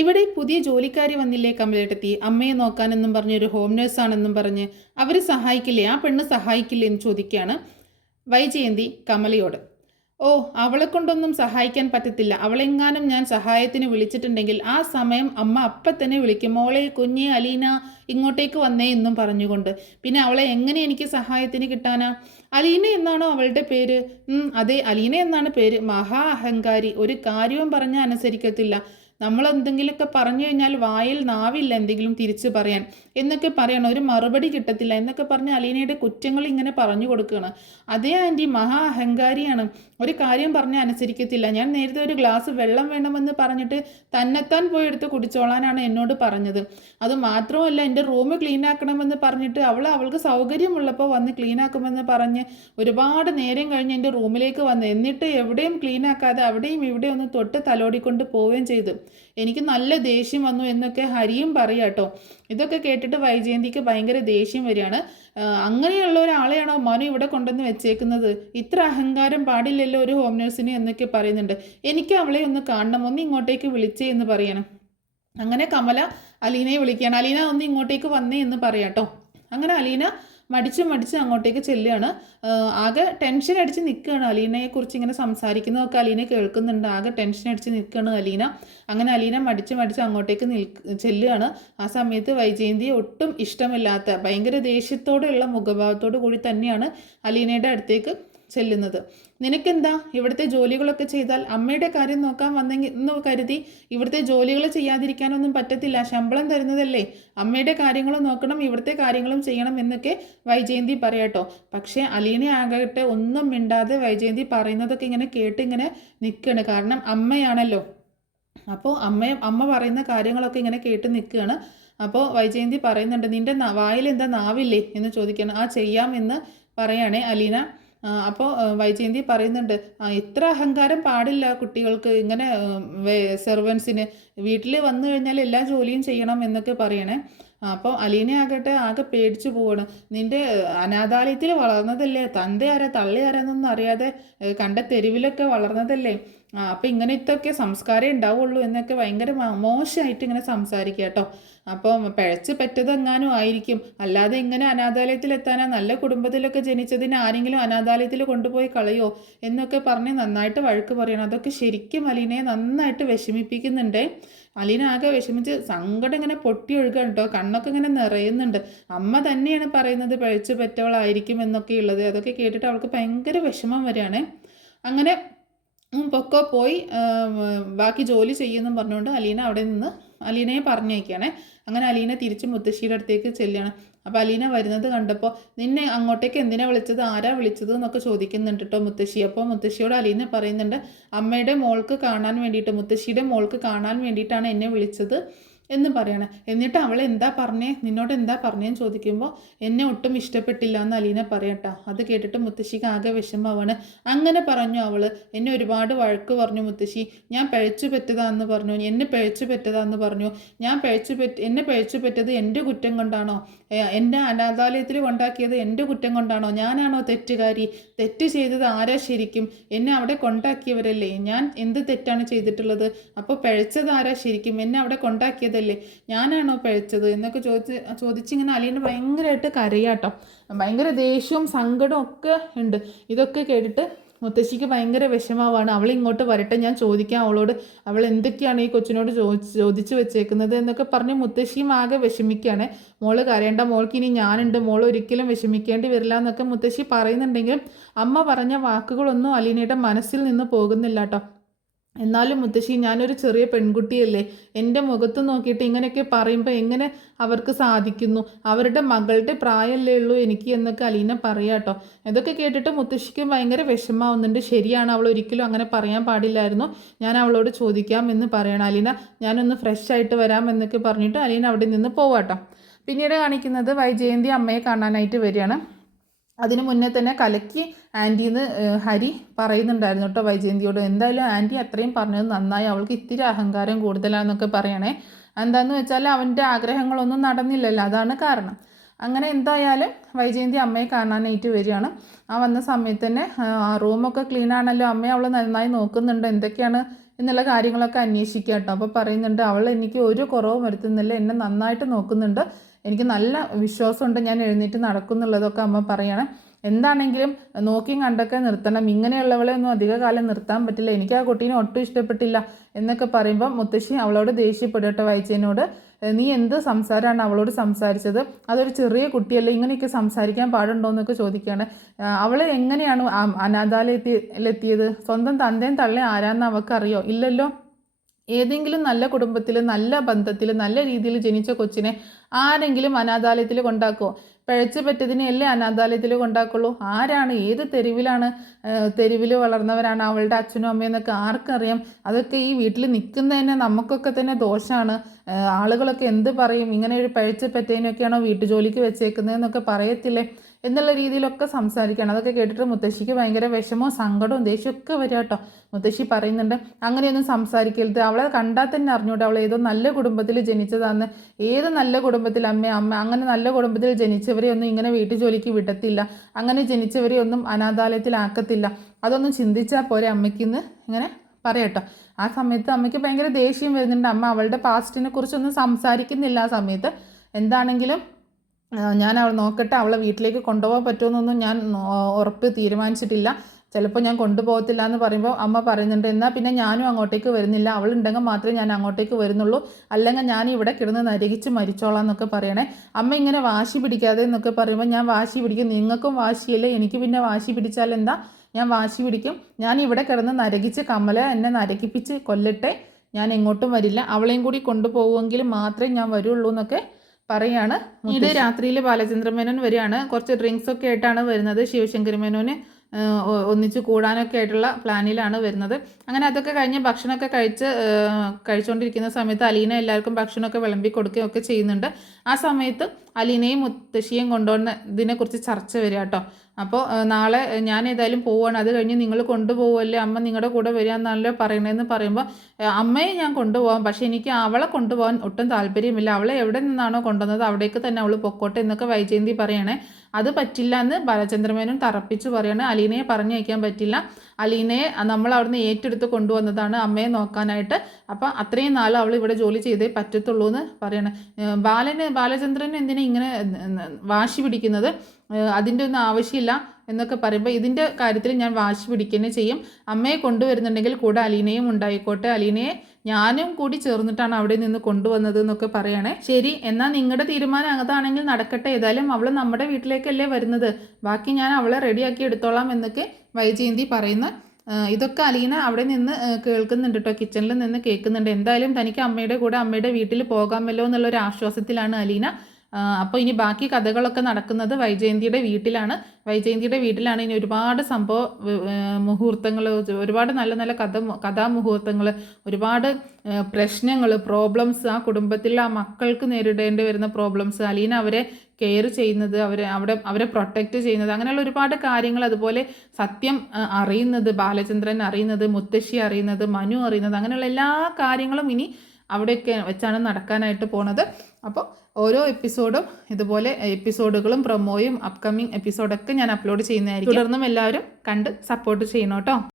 ഇവിടെ പുതിയ ജോലിക്കാരി വന്നില്ലേ കമലേട്ടത്തി, അമ്മയെ നോക്കാനെന്നും പറഞ്ഞ് ഒരു ഹോം നേഴ്സാണെന്നും പറഞ്ഞ് അവർ സഹായിക്കില്ലേ, ആ പെണ്ണ് സഹായിക്കില്ലേ എന്ന് ചോദിക്കുകയാണ് വൈജയന്തി കമലയോട്. ഓ, അവളെ കൊണ്ടൊന്നും സഹായിക്കാൻ പറ്റത്തില്ല. അവളെങ്ങാനും ഞാൻ സഹായത്തിന് വിളിച്ചിട്ടുണ്ടെങ്കിൽ ആ സമയം അമ്മ അപ്പം തന്നെ വിളിക്കും, മോളെ കുഞ്ഞെ അലീന ഇങ്ങോട്ടേക്ക് വന്നേ എന്നും പറഞ്ഞുകൊണ്ട്. പിന്നെ അവളെ എങ്ങനെ എനിക്ക് സഹായത്തിന് കിട്ടാനാ? അലീന എന്നാണോ അവളുടെ പേര്? അതെ, അലീന എന്നാണ് പേര്. മഹാ അഹങ്കാരി, ഒരു കാര്യവും പറഞ്ഞാൽ അനുസരിക്കത്തില്ല. നമ്മൾ എന്തെങ്കിലുമൊക്കെ പറഞ്ഞു കഴിഞ്ഞാൽ വായിൽ നാവില്ല എന്തെങ്കിലും തിരിച്ചു പറയാൻ എന്നൊക്കെ പറയണം, ഒരു മറുപടി കിട്ടത്തില്ല എന്നൊക്കെ പറഞ്ഞ് അലീനയുടെ കുറ്റങ്ങൾ ഇങ്ങനെ പറഞ്ഞു കൊടുക്കുകയാണ്. അതേ ആൻറ്റി മഹാ അഹങ്കാരിയാണ്, ഒരു കാര്യം പറഞ്ഞാൽ അനുസരിക്കത്തില്ല. ഞാൻ നേരത്തെ ഒരു ഗ്ലാസ് വെള്ളം വേണമെന്ന് പറഞ്ഞിട്ട് തന്നെത്താൻ പോയി എടുത്ത് കുടിച്ചോളാനാണ് എന്നോട് പറഞ്ഞത്. അത് മാത്രമല്ല, എൻ്റെ റൂം ക്ലീൻ ആക്കണമെന്ന് പറഞ്ഞിട്ട് അവൾക്ക് സൗകര്യമുള്ളപ്പോൾ വന്ന് ക്ലീൻ ആക്കുമെന്ന് പറഞ്ഞ് ഒരുപാട് നേരം കഴിഞ്ഞ് എൻ്റെ റൂമിലേക്ക് വന്ന്, എന്നിട്ട് എവിടെയും ക്ലീൻ ആക്കാതെ അവിടെയും ഇവിടെയും ഒന്ന് തൊട്ട് തലോടിക്കൊണ്ട് പോവുകയും ചെയ്തു. എനിക്ക് നല്ല ദേഷ്യം വന്നു എന്നൊക്കെ ഹരിയും പറയാം കേട്ടോ. ഇതൊക്കെ കേട്ടിട്ട് വൈജയന്തിക്ക് ഭയങ്കര ദേഷ്യം വരികയാണ്. അങ്ങനെയുള്ള ഒരാളെയാണോ മനു ഇവിടെ കൊണ്ടുവന്ന് വെച്ചേക്കുന്നത്? ഇത്ര അഹങ്കാരം പാടില്ലല്ലോ ഒരു ഹോം നേഴ്സിന് എന്നൊക്കെ പറയുന്നുണ്ട്. എനിക്ക് അവളെ ഒന്ന് കാണണം, ഒന്ന് ഇങ്ങോട്ടേക്ക് വിളിച്ചേ എന്ന് പറയണം. അങ്ങനെ കമല അലീനയെ വിളിക്കുകയാണ്. അലീന ഒന്ന് ഇങ്ങോട്ടേക്ക് വന്നേ എന്ന് പറയാട്ടോ. അങ്ങനെ അലീന മടിച്ച് അങ്ങോട്ടേക്ക് ചെല്ലുകയാണ്. ആകെ ടെൻഷൻ അടിച്ച് നിൽക്കുകയാണ്. അലീനയെക്കുറിച്ച് ഇങ്ങനെ സംസാരിക്കുന്നതൊക്കെ അലീന കേൾക്കുന്നുണ്ട്. ആകെ ടെൻഷൻ അടിച്ച് നിൽക്കുകയാണ് അലീന. അങ്ങനെ അലീന മടിച്ച് അങ്ങോട്ടേക്ക് ചെല്ലുകയാണ്. ആ സമയത്ത് വൈജയന്തിയെ ഒട്ടും ഇഷ്ടമില്ലാത്ത ഭയങ്കര ദേഷ്യത്തോടെയുള്ള മുഖഭാവത്തോടു കൂടി തന്നെയാണ് അലീനയുടെ അടുത്തേക്ക് ചെല്ലുന്നത്. നിനക്കെന്താ ഇവിടുത്തെ ജോലികളൊക്കെ ചെയ്താൽ അമ്മയുടെ കാര്യം നോക്കാൻ വന്നെങ്കിൽ എന്ന് കരുതി ഇവിടുത്തെ ജോലികൾ ചെയ്യാതിരിക്കാനൊന്നും പറ്റത്തില്ല. ശമ്പളം തരുന്നതല്ലേ, അമ്മയുടെ കാര്യങ്ങളും നോക്കണം ഇവിടുത്തെ കാര്യങ്ങളും ചെയ്യണം എന്നൊക്കെ വൈജയന്തി പറയാട്ടോ. പക്ഷേ അലീന ആകട്ടെ ഒന്നും മിണ്ടാതെ വൈജയന്തി പറയുന്നതൊക്കെ ഇങ്ങനെ കേട്ടിങ്ങനെ നിൽക്കുകയാണ്. കാരണം അമ്മയാണല്ലോ. അപ്പോൾ അമ്മ പറയുന്ന കാര്യങ്ങളൊക്കെ ഇങ്ങനെ കേട്ട് നിൽക്കുകയാണ്. അപ്പോൾ വൈജയന്തി പറയുന്നുണ്ട്, നിൻ്റെ വായിൽ എന്താ നാവില്ലേ എന്ന് ചോദിക്കണം. ആ ചെയ്യാം എന്ന് പറയുകയാണേ അലീന. അപ്പോൾ വൈജയന്തി പറയുന്നുണ്ട്, ഇത്ര അഹങ്കാരം പാടില്ല കുട്ടികൾക്ക്, ഇങ്ങനെ സെർവൻസിന് വീട്ടിൽ വന്നു കഴിഞ്ഞാൽ എല്ലാ ജോലിയും ചെയ്യണം എന്നൊക്കെ പറയണേ. അപ്പോൾ അലീന ആകട്ടെ ആകെ പേടിച്ചു പോവാണ്. നിൻ്റെ അനാഥാലയത്തിൽ വളർന്നതല്ലേ, തൻ്റെ ആരാ തള്ളി ആരാന്നൊന്നും അറിയാതെ കണ്ട തെരുവിലൊക്കെ വളർന്നതല്ലേ, അപ്പം ഇങ്ങനത്തൊക്കെ സംസ്കാരം ഉണ്ടാവുള്ളൂ എന്നൊക്കെ ഭയങ്കര മോശമായിട്ട് ഇങ്ങനെ സംസാരിക്കുക കേട്ടോ. അപ്പം പിഴച്ച് പറ്റതെങ്ങാനും ആയിരിക്കും, അല്ലാതെ ഇങ്ങനെ അനാഥാലയത്തിൽ എത്താനാ? നല്ല കുടുംബത്തിലൊക്കെ ജനിച്ചതിന് ആരെങ്കിലും അനാഥാലയത്തിൽ കൊണ്ടുപോയി കളയോ എന്നൊക്കെ പറഞ്ഞ് നന്നായിട്ട് വഴക്ക് പറയണം. അതൊക്കെ ശരിക്കും അലീനയെ നന്നായിട്ട് വിഷമിപ്പിക്കുന്നുണ്ട്. അലീന ആകെ വിഷമിച്ച് സങ്കടം ഇങ്ങനെ പൊട്ടി ഒഴുകാണ് കേട്ടോ. കണ്ണൊക്കെ ഇങ്ങനെ നിറയുന്നുണ്ട്. അമ്മ തന്നെയാണ് പറയുന്നത് പിഴച്ചു പറ്റവളായിരിക്കും എന്നൊക്കെ ഉള്ളത്. അതൊക്കെ കേട്ടിട്ട് അവൾക്ക് ഭയങ്കര വിഷമം വരികയാണ്. അങ്ങനെ പൊക്കോ പോയി ബാക്കി ജോലി ചെയ്യുമെന്നും പറഞ്ഞുകൊണ്ട് അലീന അവിടെ നിന്ന് അലീനയെ പറഞ്ഞയക്കുകയാണേ. അങ്ങനെ അലീന തിരിച്ച് മുത്തശ്ശിയുടെ അടുത്തേക്ക് ചെല്ലുകയാണ്. അപ്പോൾ അലീന വരുന്നത് കണ്ടപ്പോൾ, നിന്നെ അങ്ങോട്ടേക്ക് എന്തിനാ വിളിച്ചത്, ആരാ വിളിച്ചത് എന്നൊക്കെ ചോദിക്കുന്നുണ്ട് കേട്ടോ മുത്തശ്ശി. അപ്പോൾ മുത്തശ്ശിയോട് അലീന പറയുന്നുണ്ട്, അമ്മയുടെ മോൾക്ക് കാണാൻ വേണ്ടിയിട്ട്, മുത്തശ്ശിയുടെ മോൾക്ക് കാണാൻ വേണ്ടിയിട്ടാണ് എന്നെ വിളിച്ചത് എന്ന് പറയണേ. എന്നിട്ട് അവൾ എന്താ പറഞ്ഞേ, നിന്നോട് എന്താ പറഞ്ഞേന്ന് ചോദിക്കുമ്പോൾ എന്നെ ഒട്ടും ഇഷ്ടപ്പെട്ടില്ല എന്ന് അലീന പറയട്ടോ. അത് കേട്ടിട്ട് മുത്തശ്ശിക്ക് ആകെ വിഷമമാണ്. അങ്ങനെ പറഞ്ഞു അവൾ, എന്നെ ഒരുപാട് വഴക്ക് പറഞ്ഞു മുത്തശ്ശി, ഞാൻ പിഴച്ചു പറ്റതാന്ന് പറഞ്ഞു, എന്നെ പിഴച്ചു പറ്റതാന്ന് പറഞ്ഞു. എന്നെ പിഴച്ചു പറ്റത് എൻ്റെ കുറ്റം കൊണ്ടാണോ? എന്നെ അനാഥാലയത്തിൽ കൊണ്ടാക്കിയത് എൻ്റെ കുറ്റം കൊണ്ടാണോ? ഞാനാണോ തെറ്റുകാരി? തെറ്റ് ചെയ്തത് ആരാ ശരിക്കും? എന്നെ അവിടെ കൊണ്ടാക്കിയവരല്ലേ, ഞാൻ എന്ത് തെറ്റാണ് ചെയ്തിട്ടുള്ളത്? അപ്പോൾ പിഴച്ചത് ആരാ ശരിക്കും? എന്നെ അവിടെ കൊണ്ടാക്കിയതല്ലേ, ഞാനാണോ പിഴച്ചത് എന്നൊക്കെ ചോദിച്ചിങ്ങനെ അലീന ഭയങ്കരമായിട്ട് കരയാട്ടോ. ഭയങ്കര ദേഷ്യവും സങ്കടവും ഒക്കെ ഉണ്ട്. ഇതൊക്കെ കേട്ടിട്ട് മുത്തശ്ശിക്ക് ഭയങ്കര വിഷമമാണ്. അവൾ ഇങ്ങോട്ട് വരട്ടെ, ഞാൻ ചോദിക്കാം അവളോട്, അവൾ എന്തൊക്കെയാണ് ഈ കൊച്ചിനോട് ചോദിച്ചു വെച്ചേക്കുന്നത് എന്നൊക്കെ പറഞ്ഞ് മുത്തശ്ശിയും ആകെ വിഷമിക്കുകയാണ്. മോള് കരയേണ്ട, മോൾക്ക് ഇനി ഞാനുണ്ട്, മോൾ ഒരിക്കലും വിഷമിക്കേണ്ടി വരില്ല എന്നൊക്കെ മുത്തശ്ശി പറയുന്നുണ്ടെങ്കിലും അമ്മ പറഞ്ഞ വാക്കുകളൊന്നും അലീനയുടെ മനസ്സിൽ നിന്ന് പോകുന്നില്ല കേട്ടോ. എന്നാലും മുത്തശ്ശി, ഞാനൊരു ചെറിയ പെൺകുട്ടിയല്ലേ, എൻ്റെ മുഖത്ത് നോക്കിയിട്ട് ഇങ്ങനെയൊക്കെ പറയുമ്പോൾ എങ്ങനെ അവർക്ക് സാധിക്കുന്നു? അവരുടെ മകളുടെ പ്രായമല്ലേ ഉള്ളൂ എനിക്ക് എന്നൊക്കെ അലീന പറയാം കേട്ടോ. ഇതൊക്കെ കേട്ടിട്ട് മുത്തശ്ശിക്ക് ഭയങ്കര വിഷമാവുന്നുണ്ട്. ശരിയാണ്, അവൾ ഒരിക്കലും അങ്ങനെ പറയാൻ പാടില്ലായിരുന്നു, ഞാൻ അവളോട് ചോദിക്കാം എന്ന് പറയണം. അലീന, ഞാനൊന്ന് ഫ്രഷ് ആയിട്ട് വരാം എന്നൊക്കെ പറഞ്ഞിട്ട് അലീന അവിടെ നിന്ന് പോവാട്ടോ. പിന്നീട് കാണിക്കുന്നത് വൈജയന്തി അമ്മയെ കാണാനായിട്ട് വരികയാണ്. അതിന് മുന്നേ തന്നെ കലക്കി ആൻറ്റിന്ന് ഹരി പറയുന്നുണ്ടായിരുന്നു കേട്ടോ വൈജയന്തിയോട്, എന്തായാലും ആൻറ്റി അത്രയും പറഞ്ഞത് നന്നായി, അവൾക്ക് ഇത്തിരി അഹങ്കാരം കൂടുതലാണെന്നൊക്കെ പറയണേ. എന്താണെന്ന് വെച്ചാൽ അവൻ്റെ ആഗ്രഹങ്ങളൊന്നും നടന്നില്ലല്ലോ, അതാണ് കാരണം. അങ്ങനെ എന്തായാലും വൈജയന്തി അമ്മയെ കാണാനായിട്ട് വരികയാണ്. ആ വന്ന സമയത്ത് തന്നെ റൂമൊക്കെ ക്ലീൻ ആണല്ലോ, അമ്മയെ അവൾ നന്നായി നോക്കുന്നുണ്ട്, എന്തൊക്കെയാണ് എന്നുള്ള കാര്യങ്ങളൊക്കെ അന്വേഷിക്കുക കേട്ടോ. അപ്പോൾ പറയുന്നുണ്ട് അവൾ എനിക്ക് ഒരു കുറവും വരുത്തുന്നില്ല, എന്നെ നന്നായിട്ട് നോക്കുന്നുണ്ട്, എനിക്ക് നല്ല വിശ്വാസമുണ്ട് ഞാൻ എഴുന്നേറ്റ് നടക്കുന്നുള്ളതൊക്കെ അമ്മ പറയണം. എന്താണെങ്കിലും നോക്കിയും കണ്ടൊക്കെ നിർത്തണം, ഇങ്ങനെയുള്ളവളെ ഒന്നും അധിക കാലം നിർത്താൻ പറ്റില്ല, എനിക്ക് ആ കുട്ടീനെ ഒട്ടും ഇഷ്ടപ്പെട്ടില്ല എന്നൊക്കെ പറയുമ്പോൾ മുത്തശ്ശി അവളോട് ദേഷ്യപ്പെടട്ടെ വൈജയനോട്. നീ എന്ത് സംസാരമാണ് അവളോട് സംസാരിച്ചത്, അതൊരു ചെറിയ കുട്ടിയല്ലേ, ഇങ്ങനെയൊക്കെ സംസാരിക്കാൻ പാടുണ്ടോ എന്നൊക്കെ ചോദിക്കുകയാണ്. അവൾ എങ്ങനെയാണ് അനാഥാലയത്തിലെത്തിയത്, സ്വന്തം തന്തയും തള്ളയും ആരാന്ന് അവൾക്കറിയോ? ഇല്ലല്ലോ. ഏതെങ്കിലും നല്ല കുടുംബത്തിൽ നല്ല ബന്ധത്തിൽ നല്ല രീതിയിൽ ജനിച്ച കൊച്ചിനെ ആരെങ്കിലും അനാഥാലയത്തിൽ കൊണ്ടാക്കുമോ? പിഴച്ചു പറ്റതിനെയല്ലേ അനാഥാലയത്തിൽ കൊണ്ടാക്കുള്ളൂ. ആരാണ്, ഏത് തെരുവിലാണ്, തെരുവിൽ വളർന്നവരാണ് അവളുടെ അച്ഛനും അമ്മയും എന്നൊക്കെ ആർക്കറിയാം. അതൊക്കെ ഈ വീട്ടിൽ നിൽക്കുന്നതന്നെ നമുക്കൊക്കെ തന്നെ ദോഷമാണ്. ആളുകളൊക്കെ എന്ത് പറയും, ഇങ്ങനെ ഒരു പിഴച്ചു പറ്റതിനൊക്കെയാണോ വീട്ടുജോലിക്ക് വെച്ചേക്കുന്നതെന്നൊക്കെ പറയത്തില്ലേ എന്നുള്ള രീതിയിലൊക്കെ സംസാരിക്കുകയാണ്. അതൊക്കെ കേട്ടിട്ട് മുത്തശ്ശിക്ക് ഭയങ്കര വിഷമവും സങ്കടവും ദേഷ്യമൊക്കെ വരിക കേട്ടോ. മുത്തശ്ശി പറയുന്നുണ്ട് അങ്ങനെയൊന്നും സംസാരിക്കരുത്, അവളെ കണ്ടാൽ തന്നെ അറിഞ്ഞൂടെ അവൾ ഏതോ നല്ല കുടുംബത്തിൽ ജനിച്ചതാന്ന്. ഏത് നല്ല കുടുംബത്തിൽ അമ്മ അങ്ങനെ നല്ല കുടുംബത്തിൽ ജനിച്ചവരെ ഒന്നും ഇങ്ങനെ വീട്ടു ജോലിക്ക് വിടത്തില്ല, അങ്ങനെ ജനിച്ചവരെ ഒന്നും അനാഥാലയത്തിലാക്കത്തില്ല. അതൊന്നും ചിന്തിച്ചാൽ പോരെ അമ്മയ്ക്കിന്ന് ഇങ്ങനെ പറയട്ടോ. ആ സമയത്ത് അമ്മയ്ക്ക് ഭയങ്കര ദേഷ്യം വരുന്നുണ്ട്. അമ്മ അവളുടെ പാസ്റ്റിനെ കുറിച്ചൊന്നും സംസാരിക്കുന്നില്ല ആ സമയത്ത്. എന്താണെങ്കിലും ഞാൻ അവൾ നോക്കട്ടെ, അവളെ വീട്ടിലേക്ക് കൊണ്ടുപോകാൻ പറ്റുമെന്നൊന്നും ഞാൻ ഉറപ്പ് തീരുമാനിച്ചിട്ടില്ല, ചിലപ്പോൾ ഞാൻ കൊണ്ടുപോകത്തില്ല എന്ന് പറയുമ്പോൾ അമ്മ പറയുന്നുണ്ട് എന്നാൽ പിന്നെ ഞാനും അങ്ങോട്ടേക്ക് വരുന്നില്ല, അവളുണ്ടെങ്കിൽ മാത്രമേ ഞാൻ അങ്ങോട്ടേക്ക് വരുന്നുള്ളൂ, അല്ലെങ്കിൽ ഞാൻ ഇവിടെ കിടന്ന് നരകിച്ച് മരിച്ചോളാം എന്നൊക്കെ പറയണേ. അമ്മ ഇങ്ങനെ വാശി പിടിക്കാതെ എന്നൊക്കെ പറയുമ്പോൾ ഞാൻ വാശി പിടിക്കും, നിങ്ങൾക്കും വാശിയല്ലേ, എനിക്ക് പിന്നെ വാശി പിടിച്ചാൽ എന്താ, ഞാൻ വാശി പിടിക്കും, ഞാൻ ഇവിടെ കിടന്ന് നരകിച്ച് കമല എന്നെ നരകിപ്പിച്ച് കൊല്ലട്ടെ, ഞാൻ എങ്ങോട്ടും വരില്ല, അവളെയും കൂടി കൊണ്ടുപോകുമെങ്കിൽ മാത്രമേ ഞാൻ വരുള്ളൂ എന്നൊക്കെ പറയാണ്. ഇത് രാത്രിയിൽ ബാലചന്ദ്രൻ മേനോൻ വരികയാണ്. കുറച്ച് ഡ്രിങ്ക്സ് ഒക്കെ ആയിട്ടാണ് വരുന്നത്. ശിവശങ്കരി മേനോന് ഒന്നിച്ച് കൂടാനൊക്കെ ആയിട്ടുള്ള പ്ലാനിലാണ് വരുന്നത്. അങ്ങനെ അതൊക്കെ കഴിഞ്ഞ് ഭക്ഷണമൊക്കെ കഴിച്ചുകൊണ്ടിരിക്കുന്ന സമയത്ത് അലീന എല്ലാവർക്കും ഭക്ഷണമൊക്കെ വിളമ്പി കൊടുക്കുകയൊക്കെ ചെയ്യുന്നുണ്ട്. ആ സമയത്ത് അലീനയും മുത്തശ്ശിയും കൊണ്ടുവന്നതിനെക്കുറിച്ച് ചർച്ച വരിക കേട്ടോ. അപ്പോൾ നാളെ ഞാൻ ഏതായാലും പോവുകയാണ്, അത് കഴിഞ്ഞ് നിങ്ങൾ കൊണ്ടുപോകുമല്ലേ, അമ്മ നിങ്ങളുടെ കൂടെ വരിക എന്നാണല്ലോ പറയണതെന്ന് പറയുമ്പോൾ അമ്മയെ ഞാൻ കൊണ്ടുപോകാം, പക്ഷേ എനിക്ക് അവളെ കൊണ്ടുപോകാൻ ഒട്ടും താല്പര്യമില്ല, അവളെ എവിടെ നിന്നാണോ കൊണ്ടുവന്നത് അവിടേക്ക് തന്നെ അവൾ പൊക്കോട്ടെ എന്നൊക്കെ വൈജയന്തി പറയണേ. അത് പറ്റില്ല എന്ന് ബാലചന്ദ്രമേനോൻ തറപ്പിച്ച് പറയണേ. അലീനയെ പറഞ്ഞയക്കാൻ പറ്റില്ല, അലീനയെ നമ്മൾ അവിടുന്ന് ഏറ്റെടുത്ത് കൊണ്ടുവന്നതാണ് അമ്മയെ നോക്കാനായിട്ട്, അപ്പം അത്രയും നാൾ അവൾ ഇവിടെ ജോലി ചെയ്തേ പറ്റത്തുള്ളൂ എന്ന് പറയണേ. ബാലചന്ദ്രൻ എന്തിനാ ഇങ്ങനെ വാശി പിടിക്കുന്നത്, അതിൻ്റെ ഒന്നും ആവശ്യമില്ല എന്നൊക്കെ പറയുമ്പോൾ ഇതിൻ്റെ കാര്യത്തിൽ ഞാൻ വാശി പിടിക്കുക ചെയ്യും, അമ്മയെ കൊണ്ടുവരുന്നുണ്ടെങ്കിൽ കൂടെ അലീനയും ഉണ്ടായിക്കോട്ടെ, അലീനയെ ഞാനും കൂടി ചേർന്നിട്ടാണ് അവിടെ നിന്ന് കൊണ്ടുവന്നത് എന്നൊക്കെ പറയണേ. ശരി, എന്നാൽ നിങ്ങളുടെ തീരുമാനം അതാണെങ്കിൽ നടക്കട്ടെ, ഏതായാലും അവൾ നമ്മുടെ വീട്ടിലേക്കല്ലേ വരുന്നത്, ബാക്കി ഞാൻ അവളെ റെഡിയാക്കി എടുത്തോളാം എന്നൊക്കെ വൈജയന്തി പറയുന്ന. ഇതൊക്കെ അലീന അവിടെ നിന്ന് കേൾക്കുന്നുണ്ട് കേട്ടോ, കിച്ചണിൽ നിന്ന് കേൾക്കുന്നുണ്ട്. എന്തായാലും തനിക്ക് അമ്മയുടെ കൂടെ അമ്മയുടെ വീട്ടിൽ പോകാമല്ലോ എന്നുള്ളൊരു ആശ്വാസത്തിലാണ് അലീന. അപ്പോൾ ഇനി ബാക്കി കഥകളൊക്കെ നടക്കുന്നത് വൈജയന്തിയുടെ വീട്ടിലാണ്. ഇനി ഒരുപാട് മുഹൂർത്തങ്ങൾ, ഒരുപാട് നല്ല നല്ല കഥാമുഹൂർത്തങ്ങൾ, ഒരുപാട് പ്രശ്നങ്ങൾ, പ്രോബ്ലംസ്, ആ കുടുംബത്തിൽ ആ മക്കൾക്ക് നേരിടേണ്ടി വരുന്ന പ്രോബ്ലംസ്, അലീന അവരെ കെയർ ചെയ്യുന്നത്, അവരെ പ്രൊട്ടക്റ്റ് ചെയ്യുന്നത്, അങ്ങനെയുള്ള ഒരുപാട് കാര്യങ്ങൾ, അതുപോലെ സത്യം അറിയുന്നത്, ബാലചന്ദ്രൻ അറിയുന്നത്, മുത്തശ്ശി അറിയുന്നത്, മനു അറിയുന്നത്, അങ്ങനെയുള്ള എല്ലാ കാര്യങ്ങളും ഇനി അവിടെയൊക്കെ വെച്ചാണ് നടക്കാനായിട്ട് പോണത്. അപ്പോൾ ഓരോ എപ്പിസോഡും ഇതുപോലെ എപ്പിസോഡുകളും പ്രൊമോയും അപ്കമിങ് എപ്പിസോഡൊക്കെ ഞാൻ അപ്ലോഡ് ചെയ്യുന്നതായിരിക്കും. തുടർന്നും എല്ലാവരും കണ്ട് സപ്പോർട്ട് ചെയ്യണം കേട്ടോ.